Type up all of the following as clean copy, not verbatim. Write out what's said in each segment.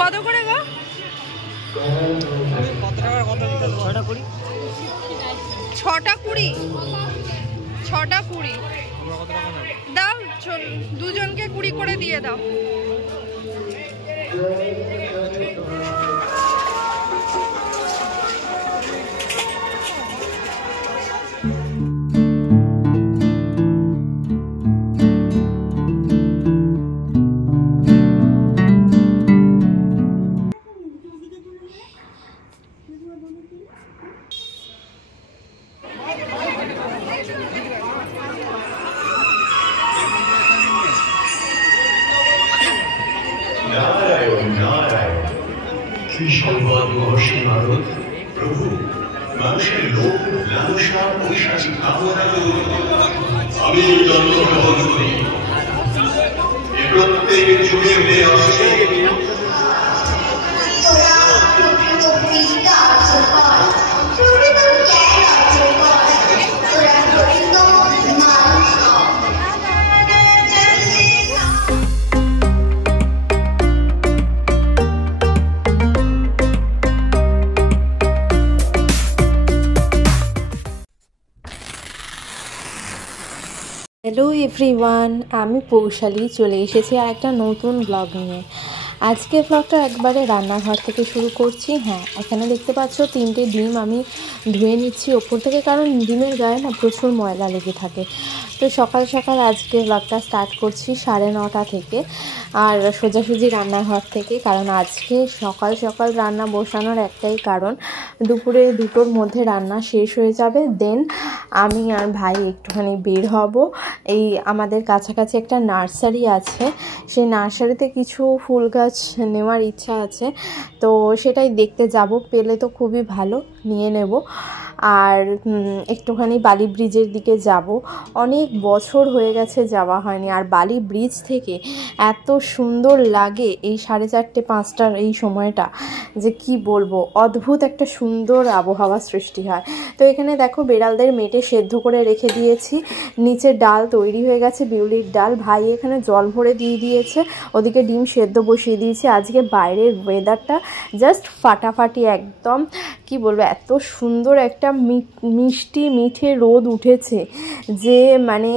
কত করে গো? কত টাকার কত লিটার? 6টা 20। 6টা 20। 6টা 20 দাও, দুজনকে 20 করে দিয়ে দাও। नारायण नारायण ख्रीष्टवाद महर्षि नारद प्रभु মানুষের লোভ লালসা পৈশাচিক কামনা আমি জন্ম গ্রহণ করি প্রত্যেক যুগে উঠে আসছে হ্যালো এভরিওয়ান, আমি পৌশালী চলে এসেছি আর একটা নতুন ব্লগ নিয়ে। আজকে ব্লগটা একবারে রান্নাঘর থেকে শুরু করছি। হ্যাঁ, এখানে দেখতে পাচ্ছ 3টে ডিম আমি ধুয়ে নিচ্ছি ওপর থেকে, কারণ ডিমের গায়ে না প্রচুর ময়লা লেগে থাকে। তো সকাল সকাল আজকে ব্লগটা স্টার্ট করছি 9:30 থেকে, আর সোজাসুজি রান্নাঘর থেকে, কারণ আজকে সকাল সকাল রান্না বসানোর একটাই কারণ, দুপুরে 2টোর মধ্যে রান্না শেষ হয়ে যাবে। দেন আমি আর ভাই একটুখানি বের হব। এই আমাদের কাছাকাছি একটা নার্সারি আছে, সেই নার্সারিতে কিছু ফুল গাছ নেওয়ার ইচ্ছা আছে, তো সেটাই দেখতে যাব। পেলে তো খুবই ভালো, নিয়ে নেব। আর একটুখানি বালি ব্রিজের দিকে যাব, অনেক বছর হয়ে গেছে যাওয়া হয়নি। আর বালি ব্রিজ থেকে এত সুন্দর লাগে এই 4:30 5টার এই সময়টা, যে কি বলবো, অদ্ভুত একটা সুন্দর আবহাওয়া সৃষ্টি হয়। তো এখানে দেখো বেড়ালদের মেটে সেদ্ধ করে রেখে দিয়েছি, নিচে ডাল তৈরি হয়ে গেছে, বিউলির ডাল। ভাই এখানে জল ভরে দিয়ে দিয়েছে, ওদিকে ডিম সেদ্ধ বসিয়ে দিয়েছি। আজকে বাইরের ওয়েদারটা জাস্ট ফাটাফাটি একদম, কি বলবো, এত সুন্দর একটা মিষ্টি মিঠে রোদ উঠেছে যে মানে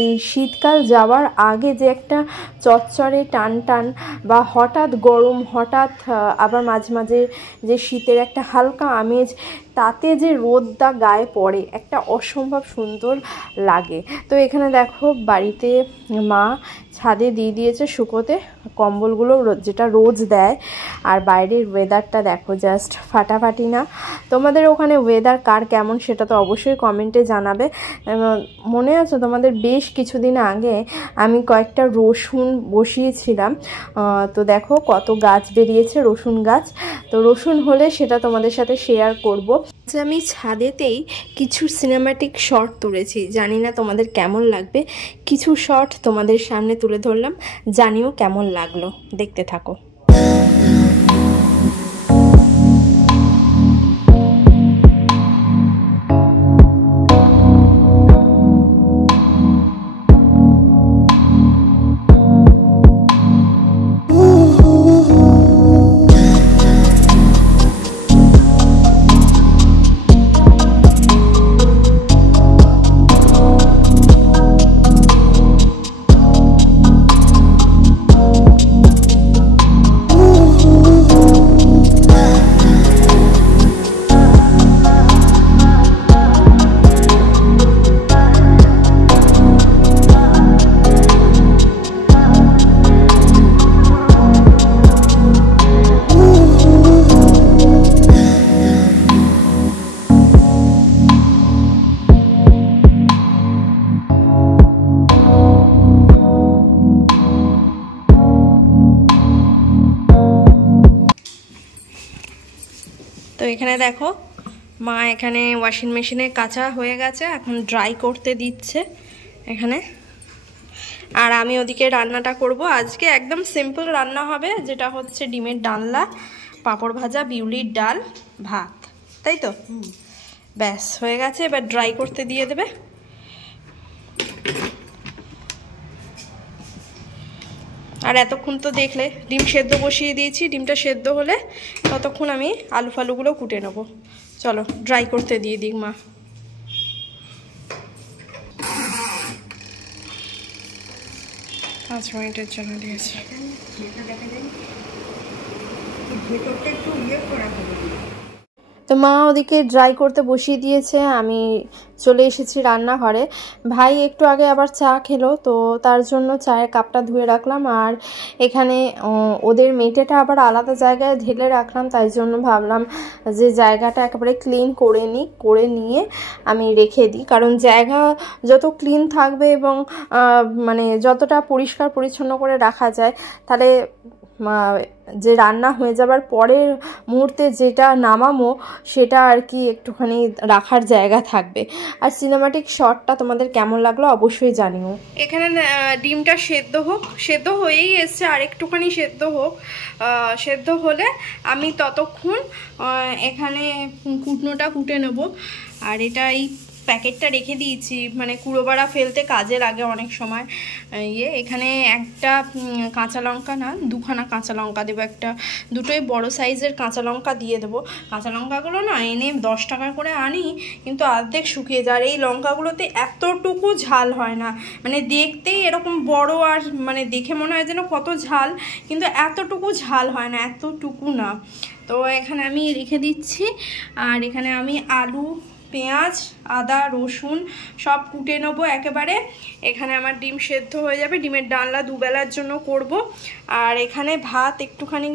এই শীতকাল যাওয়ার আগে যে একটা চচ্চড়ে টান টান বা হঠাৎ গরম, হঠাৎ আবার মাঝে মাঝে যে শীতের একটা হালকা আমেজ, তাতে যে রোদটা গায়ে পড়ে একটা অসম্ভব সুন্দর লাগে। তো এখানে দেখো বাড়িতে মা ছাদে দিয়ে দিয়েছে শুকোতে কম্বলগুলো, যেটা রোজ দেয়। আর বাইরের ওয়েদারটা দেখো জাস্ট ফাটাফাটি না? তোমাদের ওখানে ওয়েদার কার কেমন সেটা তো অবশ্যই কমেন্টে জানাবে। মনে আছে তোমাদের বেশ কিছুদিন আগে আমি কয়েকটা রসুন বসিয়েছিলাম, তো দেখো কত গাছ বেরিয়েছে রসুন গাছ। তো রসুন হলে সেটা তোমাদের সাথে শেয়ার করব। আমি ছাদেতেই কিছু সিনেম্যাটিক শট তুলেছি, জানি না তোমাদের কেমন লাগবে। কিছু শট তোমাদের সামনে তুলে ধরলাম, জানিও কেমন লাগলো, দেখতে থাকো। তো এখানে দেখো মা এখানে ওয়াশিং মেশিনে কাঁচা হয়ে গেছে, এখন ড্রাই করতে দিচ্ছে এখানে। আর আমি ওদিকে রান্নাটা করব। আজকে একদম সিম্পল রান্না হবে, যেটা হচ্ছে ডিমের ডালনা, পাঁপড় ভাজা, বিউলির ডাল, ভাত, তাই তো? ব্যাস হয়ে গেছে, এবার ড্রাই করতে দিয়ে দেবে। আর এতক্ষণ তো দেখলে ডিম সেদ্ধ বসিয়ে দিয়েছি, ডিমটা সেদ্ধ হলে ততক্ষণ আমি আলু ফালুগুলো কুটে নেবো। চলো ড্রাই করতে দিয়ে দিক মা। 5 মিনিটের জন্য দিয়েছি। তো মা ওদিকে ড্রাই করতে বসিয়ে দিয়েছে, আমি চলে এসেছি রান্নাঘরে। ভাই একটু আগে আবার চা খেলো, তো তার জন্য চায়ের কাপটা ধুয়ে রাখলাম। আর এখানে ওদের মেটেটা আবার আলাদা জায়গায় ঢেলে রাখলাম, তাই জন্য ভাবলাম যে জায়গাটা একেবারে ক্লিন করে নিয়ে আমি রেখে দিই। কারণ জায়গা যত ক্লিন থাকবে এবং মানে যতটা পরিষ্কার পরিচ্ছন্ন করে রাখা যায়, তাহলে যে রান্না হয়ে যাবার পরের মুহূর্তে যেটা নামাবো সেটা আর কি একটুখানি রাখার জায়গা থাকবে। আর সিনেমাটিক শটটা তোমাদের কেমন লাগলো অবশ্যই জানিও। এখানে ডিমটা সেদ্ধ হয়েই এসছে, আর একটুখানি সেদ্ধ হোক। সেদ্ধ হলে আমি ততক্ষণ এখানে কুটনোটা কুটে নেব। আর এটা এই প্যাকেটটা রেখে দিয়েছি, মানে কুড়ো বাড়া ফেলতে কাজে লাগে অনেক সময়। এখানে একটা কাঁচা লঙ্কা না, 2খানা কাঁচা লঙ্কা দেবো, দুটোই বড় সাইজের কাঁচা লঙ্কা দিয়ে দেবো। কাঁচা লঙ্কাগুলো না এনে 10 টাকা করে আনি, কিন্তু অর্ধেক শুকিয়ে যায়। আর এই লঙ্কাগুলোতে এতটুকু ঝাল হয় না, মানে দেখতেই এরকম বড়, আর মানে দেখে মনে হয় যেন কত ঝাল, কিন্তু এতটুকু ঝাল হয় না, এতটুকু না। তো এখানে আমি রেখে দিচ্ছি। আর এখানে আমি আলু, পেঁয়াজ, আদা, রসুন সব কুটে নেবো একেবারে। এখানে আমার ডিম সেদ্ধ হয়ে যাবে, ডিমের ডালনা দুবেলার জন্য করব। আর এখানে ভাত একটুখানি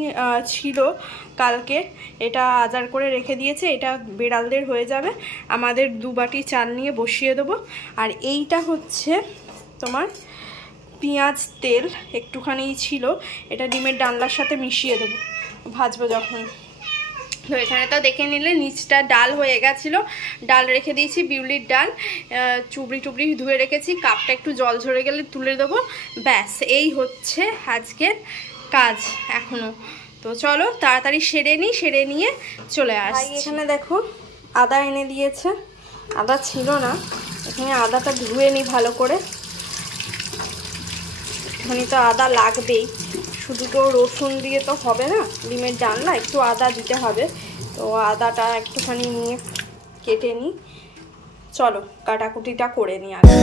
ছিল কালকে, এটা আজার করে রেখে দিয়েছে, এটা বেড়ালদের হয়ে যাবে। আমাদের 2 বাটি চাল নিয়ে বসিয়ে দেবো। আর এইটা হচ্ছে তোমার পেঁয়াজ তেল একটুখানি ছিল, এটা ডিমের ডালনার সাথে মিশিয়ে দেবো ভাজবো যখন। তো এখানে তো দেখে নিলে নিচটা ডাল হয়ে গেছিলো, ডাল রেখে দিয়েছি, বিউলির ডাল, চুবড়ি ধুয়ে রেখেছি। কাপটা একটু জল ঝরে গেলে তুলে দেবো, ব্যাস এই হচ্ছে আজকের কাজ এখনো। তো চলো তাড়াতাড়ি সেরে নিয়ে চলে আসি। এখানে দেখো আদা এনে দিয়েছে, আদা ছিল না, এখানে আদাটা ধুয়ে নিই ভালো করে। এখানে তো আদা লাগবেই, শুধু তো রসুন দিয়ে তো হবে না, ডিমের ডালনা একটু আদা দিতে হবে। তো আদাটা একটুখানি নিয়ে কেটে নিই। চলো কাটাকুটিটা করে নিই আগে।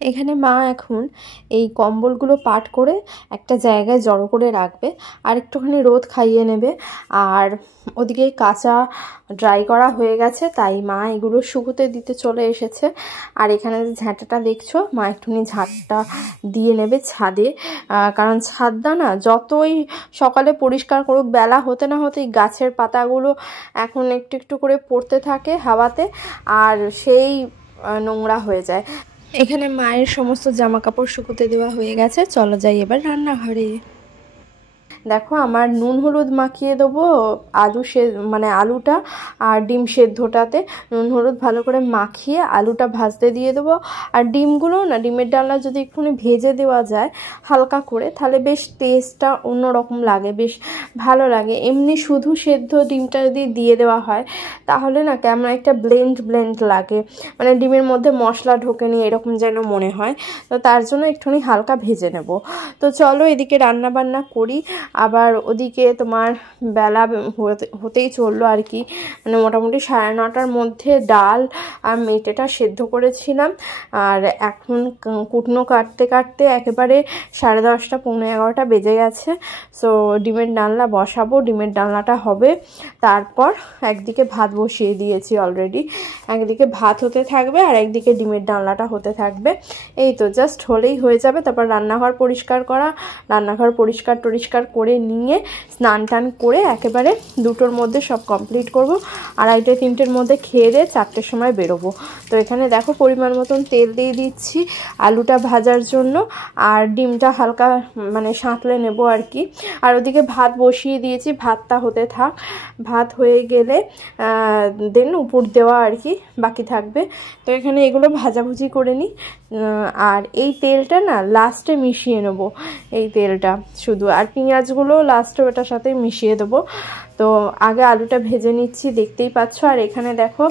এখানে মা এখন এই কম্বলগুলো পাট করে একটা জায়গায় জড়ো করে রাখবে, আর একটুখানি রোদ খাইয়ে নেবে। আর ওদিকে কাঁচা ড্রাই করা হয়ে গেছে, তাই মা এগুলো শুকোতে দিতে চলে এসেছে। আর এখানে যে ঝাঁটাটা দেখছো, মা একটুখানি ঝাঁটটা দিয়ে নেবে ছাদে, কারণ ছাদটা না যতই সকালে পরিষ্কার করুক, বেলা হতে না হতেই গাছের পাতাগুলো এখন একটু একটু করে পড়তে থাকে হাওয়াতে, আর সেই নোংরা হয়ে যায়। এখানে মায়ের সমস্ত জামা কাপড় শুকোতে দেওয়া হয়ে গেছে, চলো যাই এবার রান্নাঘরে। দেখো আমার নুন হলুদ মাখিয়ে দেবো আলুটা আর ডিম সেদ্ধটাতে নুন হলুদ ভালো করে মাখিয়ে আলুটা ভাজতে দিয়ে দেবো। আর ডিমগুলো না, ডিমের ডালনা যদি একটুখানি ভেজে দেওয়া যায় হালকা করে, তাহলে বেশ টেস্টটা অন্যরকম লাগে, বেশ ভালো লাগে। এমনি শুধু সেদ্ধ ডিমটা যদি দিয়ে দেওয়া হয় তাহলে না কেমন একটা ব্লেন্ড লাগে, মানে ডিমের মধ্যে মশলা ঢোকেনি এরকম যেন মনে হয়। তো তার জন্য একটুখানি হালকা ভেজে নেব। তো চলো এদিকে রান্না বান্না করি। আবার ওদিকে তোমার বেলা হতেই চললো আর কি, মানে মোটামুটি 9:30টার মধ্যে ডাল আর মেটেটা সেদ্ধ করেছিলাম। আর এখন কুটনো কাটতে কাটতে একেবারে 10:30 পৌনে 11টা বেজে গেছে। সো ডিমের ডালনা বসাবো, ডিমের ডালনাটা হবে, তারপর একদিকে ভাত বসিয়ে দিয়েছি অলরেডি, একদিকে ভাত হতে থাকবে আর একদিকে ডিমের ডালনাটা হতে থাকবে। এই তো জাস্ট হলেই হয়ে যাবে। তারপর রান্নাঘর পরিষ্কার করা, রান্নাঘর পরিষ্কার করে নিয়ে স্নান টান করে একেবারে 2টোর মধ্যে সব কমপ্লিট করব। 2:30-3টের মধ্যে খেয়ে দিয়ে 4টের সময় বেরোবো। তো এখানে দেখো পরিমাণ মতন তেল দিয়ে দিচ্ছি আলুটা ভাজার জন্য, আর ডিমটা হালকা মানে সাঁতলে নেব আর কি। আর ওদিকে ভাত বসিয়ে দিয়েছি, ভাতটা হতে থাক, ভাত হয়ে গেলে দেন উপর দেওয়া আর কি বাকি থাকবে। তো এখানে এগুলো ভাজাভুজি করে নিই। আর এই তেলটা না লাস্টে মিশিয়ে নেব, এই তেলটা শুধু, আর পেঁয়াজগুলো লাস্টে ওটার সাথে মিশিয়ে দেবো। তো আগে আলুটা ভেজে নিচ্ছি, দেখতেই পাচ্ছ। আর এখানে দেখো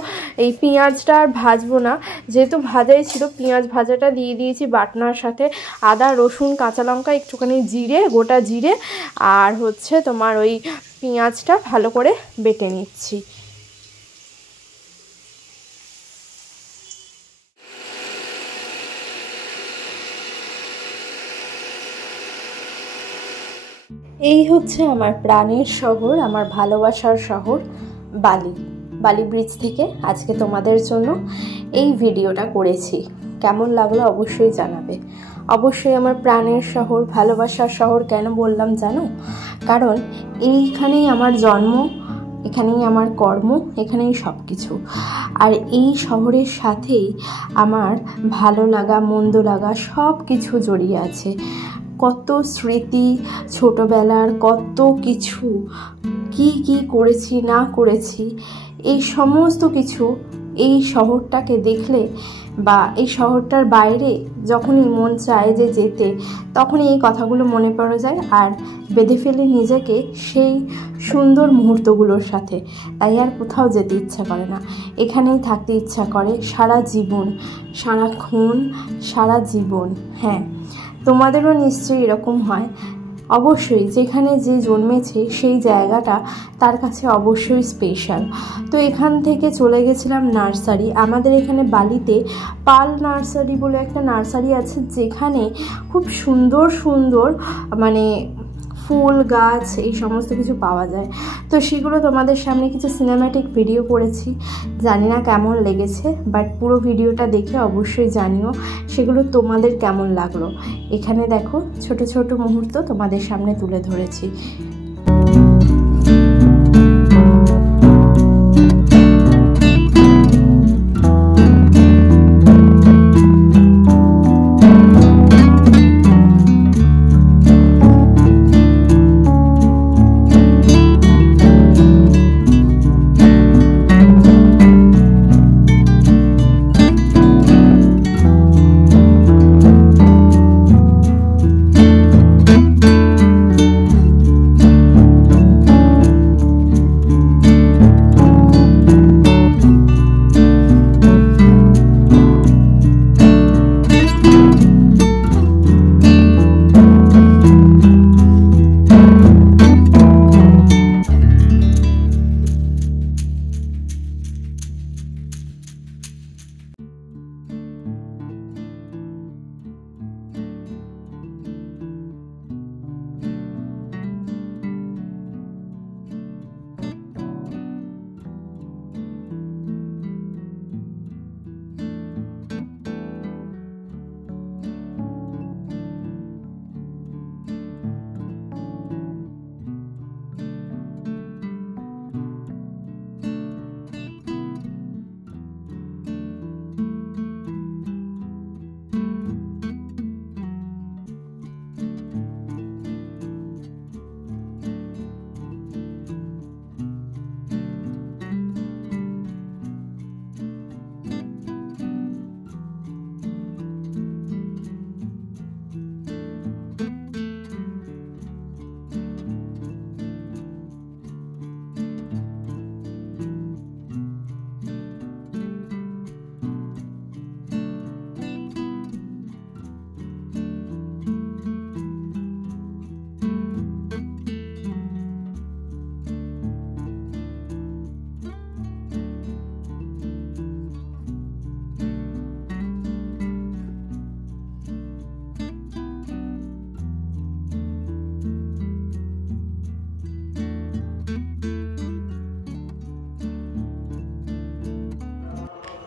এই পেঁয়াজটা আর ভাজবো না, যেহেতু ভাজাই ছিল, পেঁয়াজ ভাজাটা দিয়ে দিয়েছি বাটনার সাথে, আদা রসুন কাঁচা লঙ্কা একটুখানি জিরে, গোটা জিরে, আর হচ্ছে তোমার ওই পেঁয়াজটা ভালো করে বেটে নিচ্ছি। এই হচ্ছে আমার প্রাণের শহর, আমার ভালোবাসার শহর বালি। বালি ব্রিজ থেকে আজকে তোমাদের জন্য এই ভিডিওটা করেছি। কেমন লাগলো অবশ্যই জানাবে। অবশ্যই আমার প্রাণের শহর, ভালোবাসার শহর কেন বললাম জানো? কারণ এইখানেই আমার জন্ম, এখানেই আমার কর্ম, এখানেই সব কিছু। আর এই শহরের সাথেই আমার ভালো লাগা মন্দ লাগা সব কিছু জড়িয়ে আছে। কত স্মৃতি ছোটবেলার, কত কিছু, কি করেছি না করেছি, এই সমস্ত কিছু এই শহরটাকে দেখলে বা এই শহরটার বাইরে যখনই মন চায় যে যেতে, তখনই এই কথাগুলো মনে পড়ে যায় আর বেঁধে ফেলে নিজেকে সেই সুন্দর মুহূর্তগুলোর সাথে। তাই আর কোথাও যেতে ইচ্ছা করে না, এখানেই থাকতে ইচ্ছা করে সারা জীবন, সারাক্ষণ, সারা জীবন। হ্যাঁ, তোমাদেরও নিশ্চয়ই এরকম হয়। অবশ্যই যেখানে যে জন্মেছে সেই জায়গাটা তার কাছে অবশ্যই স্পেশাল। তো এখান থেকে চলে গেছিলাম নার্সারি। আমাদের এখানে বালিতে পাল নার্সারি বলে একটা নার্সারি আছে, যেখানে খুব সুন্দর সুন্দর মানে ফুল গাছ এই সমস্ত কিছু পাওয়া যায়। তো সেগুলো তোমাদের সামনে কিছু সিনেম্যাটিক ভিডিও করেছি, জানি না কেমন লেগেছে, বাট পুরো ভিডিওটা দেখে অবশ্যই জানিও সেগুলো তোমাদের কেমন লাগলো। এখানে দেখো ছোট ছোট মুহূর্ত তোমাদের সামনে তুলে ধরেছি।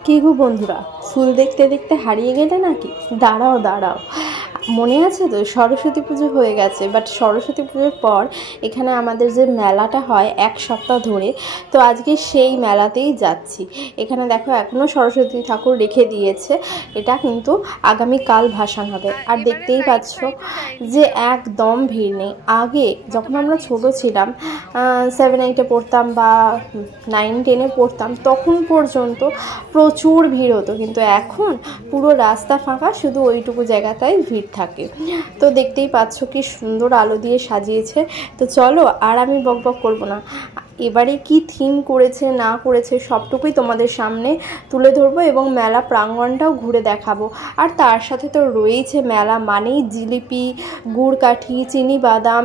কি গো বন্ধুরা, ফুল দেখতে দেখতে হারিয়ে গেলে নাকি? দাঁড়াও দাঁড়াও, মনে আছে তো সরস্বতী পুজো হয়ে গেছে, বাট সরস্বতী পুজোর পর এখানে আমাদের যে মেলাটা হয় 1 সপ্তাহ ধরে, তো আজকে সেই মেলাতেই যাচ্ছি। এখানে দেখো এখনও সরস্বতী ঠাকুর রেখে দিয়েছে, এটা কিন্তু আগামীকাল ভাসান হবে। আর দেখতেই পাচ্ছ যে একদম ভিড় নেই। আগে যখন আমরা ছোট ছিলাম, 7-8-এ পড়তাম বা 9-10-এ পড়তাম, তখন পর্যন্ত প্রচুর ভিড় হতো, কিন্তু এখন পুরো রাস্তা ফাঁকা, শুধু ওইটুকু জায়গাটায় ভিড় থাকে। তো দেখতেই পাচ্ছ কি সুন্দর আলো দিয়ে সাজিয়েছে। তো চলো, আর আমি বকবক করব না, এবারে কি থিম করেছে না করেছে সবটুকুই তোমাদের সামনে তুলে ধরবো এবং মেলা প্রাঙ্গণটাও ঘুরে দেখাবো। আর তার সাথে তো রয়েছে মেলা মানেই জিলিপি, গুড় কাঠি, চিনি বাদাম,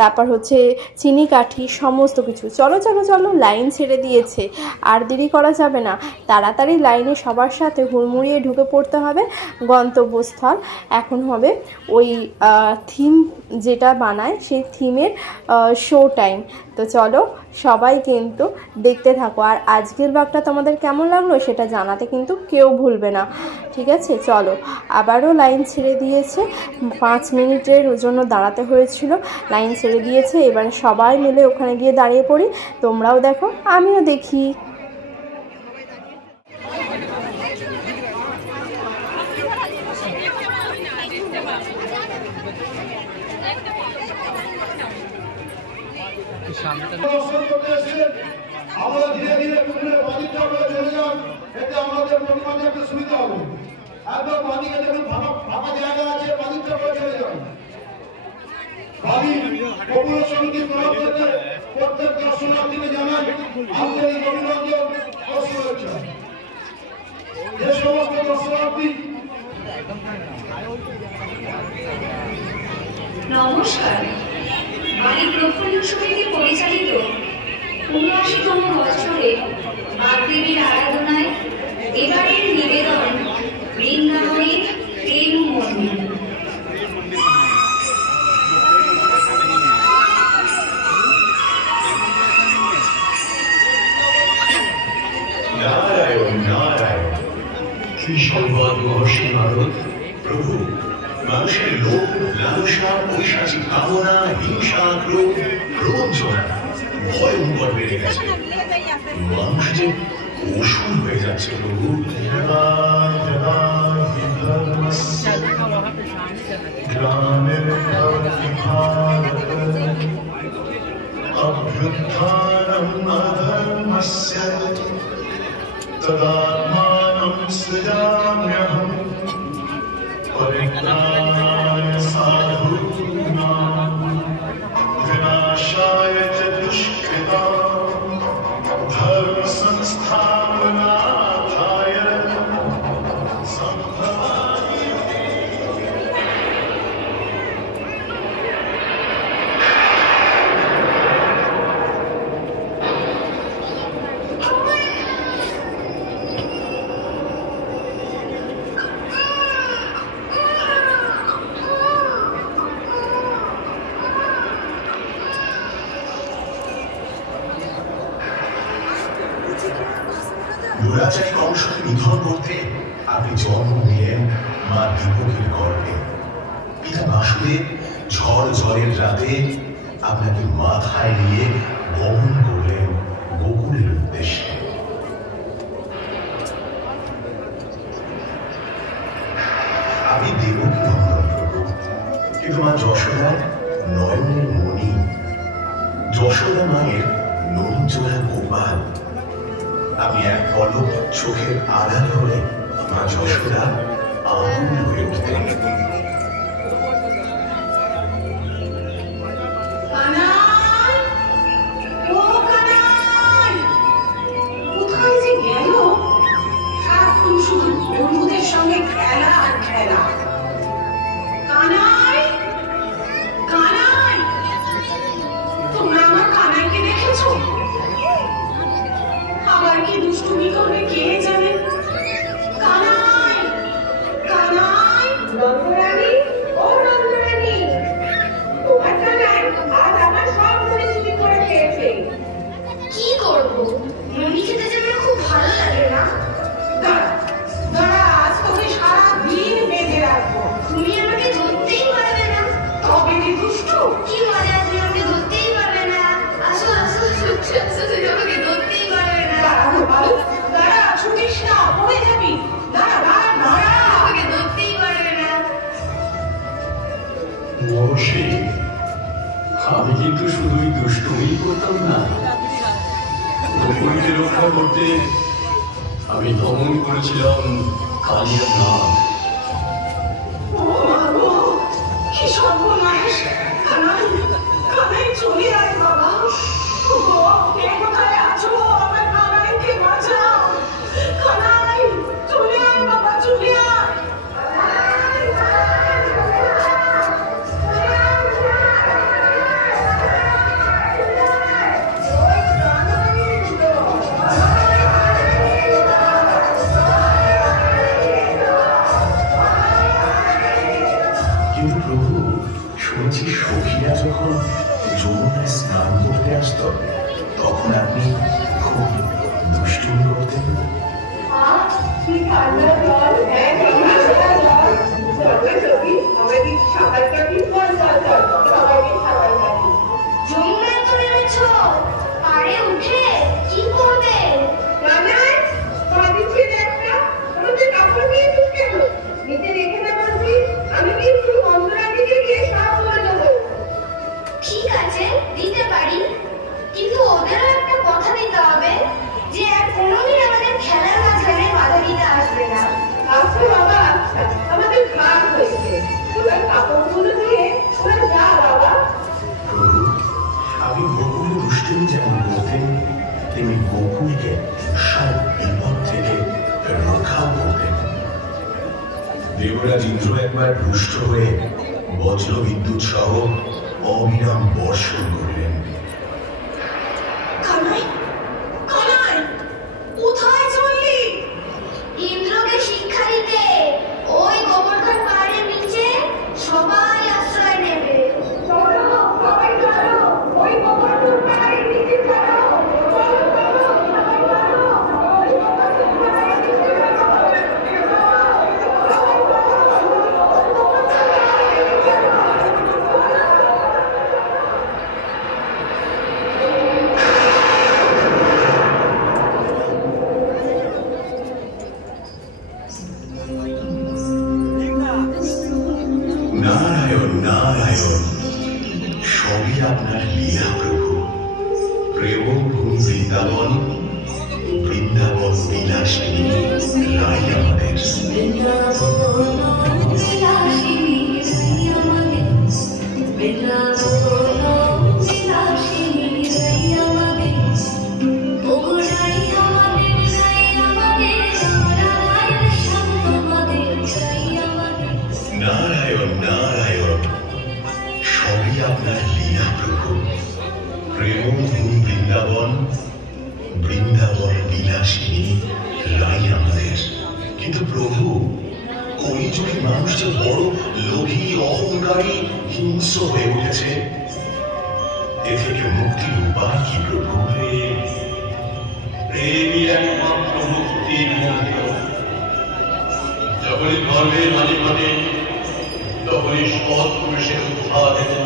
তারপর হচ্ছে চিনি কাঠি, সমস্ত কিছু। চলো চলো চলো, লাইন ছেড়ে দিয়েছে, আর দেরি করা যাবে না, তাড়াতাড়ি লাইনে সবার সাথে হুড়মুড়িয়ে ঢুকে পড়তে হবে গন্তব্যস্থল। এখন হবে ওই থিম যেটা বানায় সেই থিমের শো টাইম। তো চলো সবাই কিন্তু দেখতে থাকো, আর আজকের ব্লগটা তোমাদের কেমন লাগলো সেটা জানাতে কিন্তু কেউ ভুলবে না, ঠিক আছে? চলো, আবারও লাইন ছেড়ে দিয়েছে, 5 মিনিটের জন্য দাঁড়াতে হয়েছিল, লাইন ছেড়ে দিয়েছে। এবারে সবাই মিলে ওখানে গিয়ে দাঁড়িয়ে পড়ি, তোমরাও দেখো আমিও দেখি। আমরা ধীরে ধীরে কুকুরের বাড়িটা চলে যান, এতে আমাদের পরিমাণে একটা সুবিধা হবে। একদম বাড়িতে যখন ফাঁকা জায়গা আছে, বাড়িটা চলে যান। বাড়ি কুকুরের সমিতির তরফ থেকে প্রত্যেক দর্শনার্থীকে জানাই আন্তরিক অভিনন্দন ও শুভেচ্ছা। যে সমস্ত দর্শনার্থী নমস্কার, বাড়ি প্রফুল্ল সমিতি পরিচালিত ৭৯তম বছরে বাগদেবীর আরাধনায় এবারের নিবেদন বৃন্দাবনের প্রেম মন্দির। নারায়ণ নারায়ণ। শ্রী সম্পদ মহর্ষি নারদ প্রভু মানুষের লোভ, লালসা, পৈশাচিক কামনা, হিংসা, ক্রোধ, প্রবঞ্চনা ভয়ঙ্কর বেড়ে গেছে। মানুষ যে অসুর হয়ে যাচ্ছে প্রভু। तदात्मानं सृजाम्यहं परित्राणाय साधूनां विनाशाय च दुष्कृतां धर्मसंस्थापनार्थाय सम्भवामि। দুরাচারী কংসকে নিধন করতে আপনি জন্ম নিলেন মা দেবকীর গর্ভে। পিতা বাসুদেব ঝড় ঝড়ের রাতে আপনাকে মাথায় নিয়ে গমন করলেন গোকুলের উদ্দেশ্যে। আপনি দেবকী নন্দন প্রভু, কিন্তু মা যশোদা নয়নের মণি, যশোদা মায়ের নদীচোরা গোপাল। আপনি এক পলক চোখের আড়াল হলে মা যশোদা আগুন হয়ে উঠতেন। কোথায় যে গেল? সারাক্ষণ শুধু বন্ধুদের সঙ্গে খেলা আর খেলা। কানাই, কানাই, তোমরা আমার কানাইকে দেখেছো? আবার কি দুষ্টুমি করবে কে জানে? কানাই, কানাই, নন্দরানী, ও নন্দরানী, তোমার কানাই আজ আমার সব মুড়ি চুরি করে খেয়েছে। কি করবো? মুড়ি খেতে যেতে খুব ভালো লাগে না? বয়সে আমি কিন্তু শুধুই দুষ্টুমি করতাম না, গোকুলকে রক্ষা করতে আমি দমন করেছিলাম কালিয়ার নাম। কি সর্বনাশ! কানাই, কানাই চলে আয় বাবা। ওগো, কে কোথায় আছো? আমার কানাইকে বাঁচাও। কানাই, চলে আয় বাবা, চলে আয়। কিন্তু প্রভু, শুনেছি সখীরা যখন যমুনায় স্নান করতে আসত তখন আপনি খুব দুষ্টুমি করতেন। যমুনায় তো নেমেছ, পাড়ে উঠে কি করবে? ঠিক আছে, দিতে পারি, কিন্তু ওদেরও একটা কথা দিতে হবে যে আর কোনোদিন আমাদের খেলার মাঝখানে বাধা দিতে আসবে না। আচ্ছা বাবা, আচ্ছা, আমাদের ঘাট হয়েছে, এবার কাপড়গুলো দিয়ে ওরা যা বাবা। প্রভু, আপনি গোকুলে দুষ্টুমি যেমন করতেন তেমনি গোকুলকে সব বিপদ থেকে রক্ষা করতেন। দেবরাজ ইন্দ্র একবার রুষ্ট হয়ে বজ্র বিদ্যুৎ সহ অবিরাম বর্ষণ করলেন। কানাই, কানাই, কোথায় চললি? ইন্দ্রকে শিক্ষা দিতে ওই গোবর্ধন পাহাড়ের নিচে সবাই আশ্রয় নেবে। চলো, সবাই চলো, ওই গোবর্ধন পাহাড়ের নিচে চলো। চলো, চলো, সবাই চলো, ওই গোবর্ধন পাহাড়ের নিচে চলো। নারায়ণ নারায়ণ, সবই আপনার লীলা প্রভু। প্রেম ভূমি বৃন্দাবন, বৃন্দাবন বিলাসিনী রাই আমাদের। নারায়ণ নারায়ণ, সবই আপনার লীলা প্রভু। প্রেম ভূমি বৃন্দাবন, বৃন্দাবন বিলাসিনী রাই আমাদের। কিন্তু প্রভু, কলিযুগে মানুষ যে বড় লোভী, অহংকারী, হিংস্র হয়ে উঠেছে, এ থেকে মুক্তির উপায় কি প্রভু? প্রেমই একমাত্র মুক্তির মন্ত্র। যখনই ধর্মের মাঝে ঘটে তখনই সৎ পুরুষের উদ্ধার হেতু,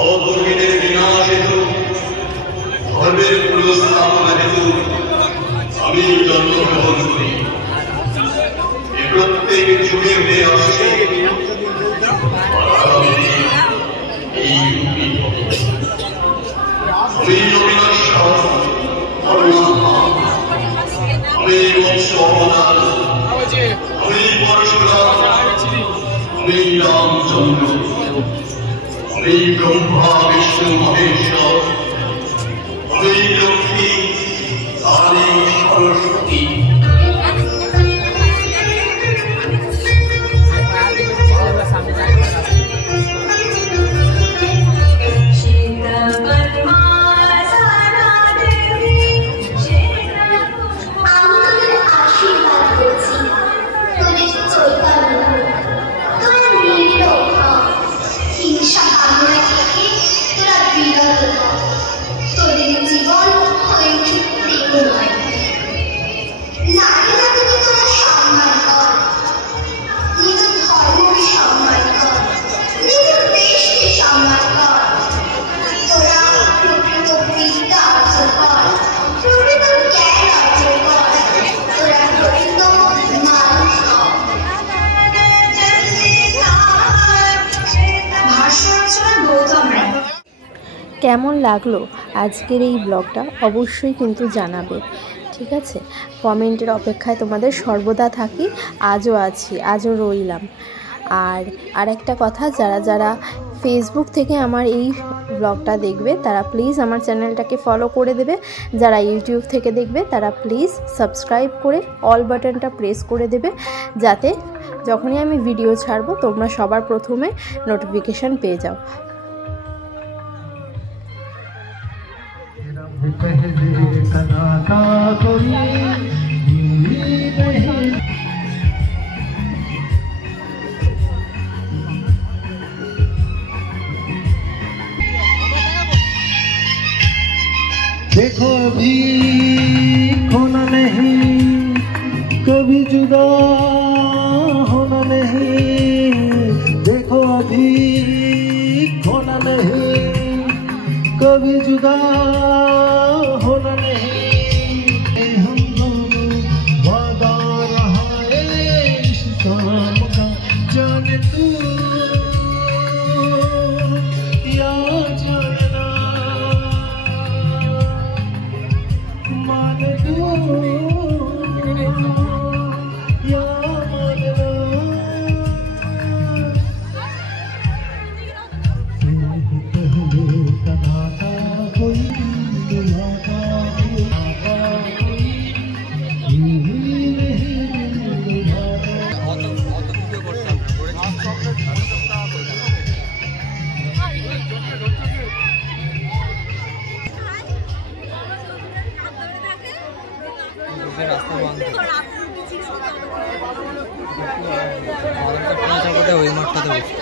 অধর্মীদের বিনাশ হেতু, ধর্মের পুনঃস্থাপনা হেতু আমি জন্মগ্রহণ করি। এ প্রত্যেক যুগে হয়ে আসছে, আগামী দিনে এই রূপই হবে। আমি অবিনাশ্বর, অরুণাভাব, আমি বৎস অবতার, আমি পরশুরাম, আমি রামচন্দ্র, আমি ব্রহ্মা বিষ্ণু মহেশ্বর, আমি লক্ষ্মী কালী সরস্বতী। হিংসা কামনা থেকে তোরা বিরত থাক। কেমন লাগলো আজকের এই ব্লগটা অবশ্যই কিন্তু জানাবে, ঠিক আছে? কমেন্টের অপেক্ষায় তোমাদের সর্বদা থাকি, আজও আছি, আজও রইলাম। আর একটা কথা, যারা যারা ফেসবুক থেকে আমার এই ব্লগটা দেখবে তারা প্লিজ আমার চ্যানেলটাকে ফলো করে দেবে, যারা ইউটিউব থেকে দেখবে তারা প্লিজ সাবস্ক্রাইব করে অল বাটনটা প্রেস করে দেবে, যাতে যখনই আমি ভিডিও ছাড়বো তোমরা সবার প্রথমে নোটিফিকেশান পেয়ে যাও। देखो अभी खोना नहीं, कभी जुदा होना नहीं। देखो अभी खोना नहीं, कभी जुदा होना नहीं। हम दोनों वादा रहा है इस शाम का, जाने तू या जाना, मान तू या मानना। पहले का नाता कोई नाता कोई রাস্তা বন্ধ, ওই মাঠটাতে বসে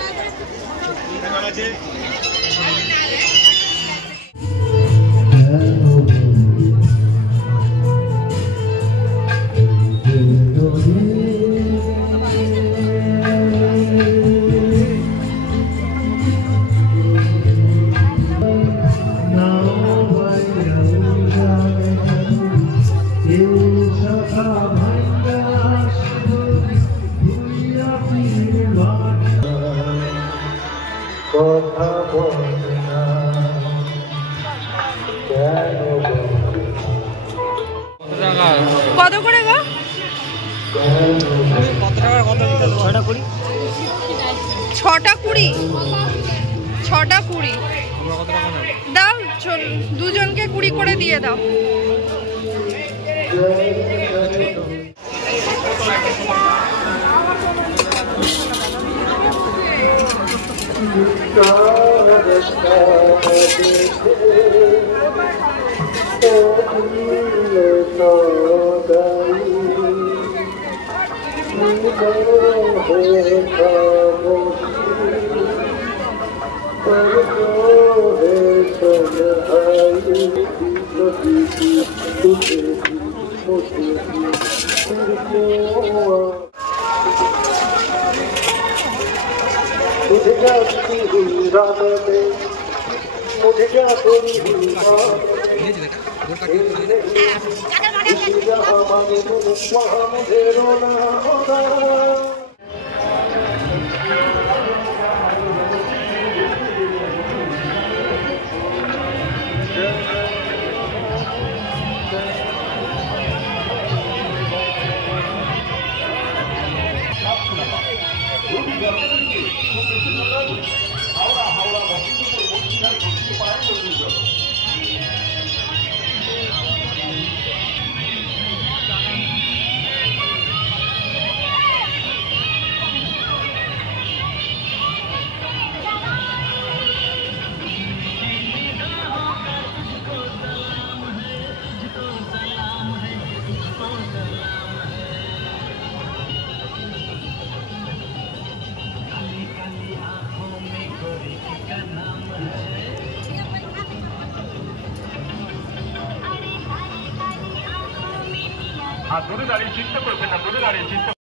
কত করে গো? কত টাকার কত দিতে? 6টা 20। 6টা 20? 6টা 20 দাও, দুজনকে 20 করে দিয়ে দাও। मुझे क्या की हुई रात में, मुझे क्या तेरी हुई बात में, जहाँ मांगे तुम वहाँ मुझे रोना होगा। আর দূরে দাঁড়িয়ে চিন্তা করবেন না, দূরে দাঁড়িয়ে চিন্তা